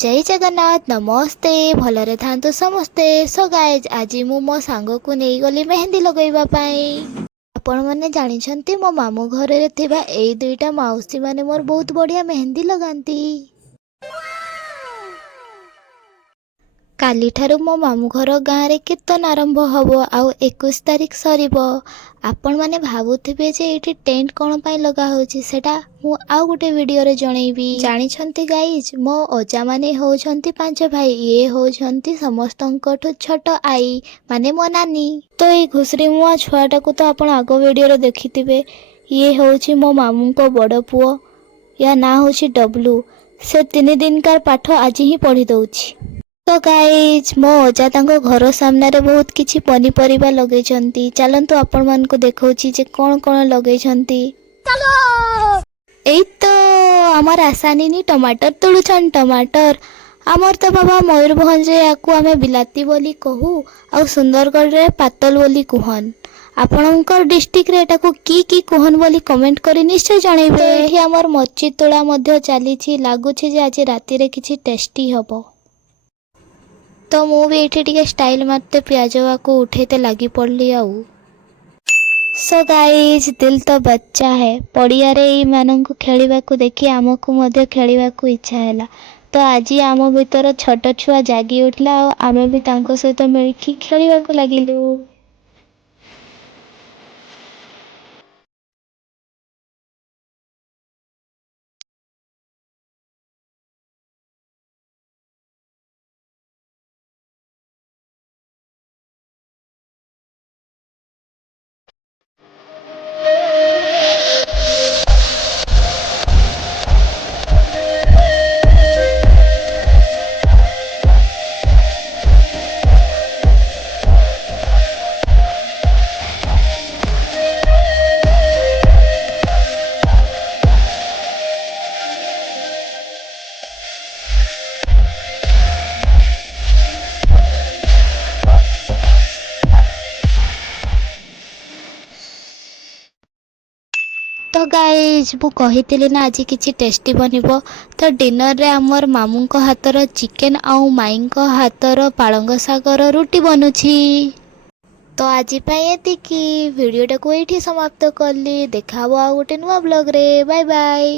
जय जगन्नाथ नमस्ते भलरे थांतु समस्ते। सो गाइज आज मु मो सांग को नहीं गली मेहंदी लगेबा पाई। आपण माने जानिछंती मो मामू घर रे थिबा एई दुईटा माउसी माने मोर बहुत बढ़िया मेहंदी लगांती। काली ठारू मो मामू घर गाँव रे कीर्तन आरंभ हबो आउ 21 तारिख सरीबो। आपण माने भाबुथिबे जे एठी टेंट कोन पई लगा होची सेटा मु आउ गोटे वीडियो रे जणैबी। जानिछंती गाइज मो अजा माने होछंती 5 भाई, ये होछंती समस्तंकठु छोट आई माने मो नानी। तो ए घुसरी मुआ छुआटा को तो आपण आगो वीडियो रे देखिथिबे। ये होची मो मामू को बड़ पुओ, या ना होची डब्लू। से 3 दिन कार पाठ आज ही पढ़ी दउची। तो गाइज मो अजा तांको घर सामने रे बहुत किछि पनीपरिबा लगेछंती। चलंतु आपण मान को देखौची जे कोन कोन लगेछंती। चलो एई तो हमर आसानीनी टमाटर तोड़ुछन। टमाटर हमर तो बाबा मयूरभंज याकू आमे बिलाती बोली कहू आ सुंदरगढ़ रे पातल बोली कुहन। आपणकर डिस्ट्रिक्ट रे एटाकू की कुहन बोली कमेंट करी निश्चय जणैबे। एठी हमर मच्छी तोड़ा मध्य चलीछि, लागुछि जे आज राती रे किछि टेस्टी हबो। तो मु भी ये टिके स्टाइल मारते प्याजवा को उठेते लगी पड़ली आउ। सो गाइज दिल तो बच्चा है, पड़िया रे ई मानन को खेलिबा को देखि आमको मध्य खेलिबा को इच्छा हैला। तो आज आम भीतर छोट छुआ जागी उठला और आमे भी तांको सहित मिलकी खेलिबा को लागिलु। तो गाइज मु कहितिली ना आज किछि टेस्टी बनिबो। तो डिनर रे हमर मामू को हातर चिकेन आउ माई को हातर पालंग सागर रुटी बनुछि। तो आज पाई एतिकी वीडियो टाको एठी समाप्त करली। देखाबो आ गोटे नुवा ब्लॉग रे। Bye bye.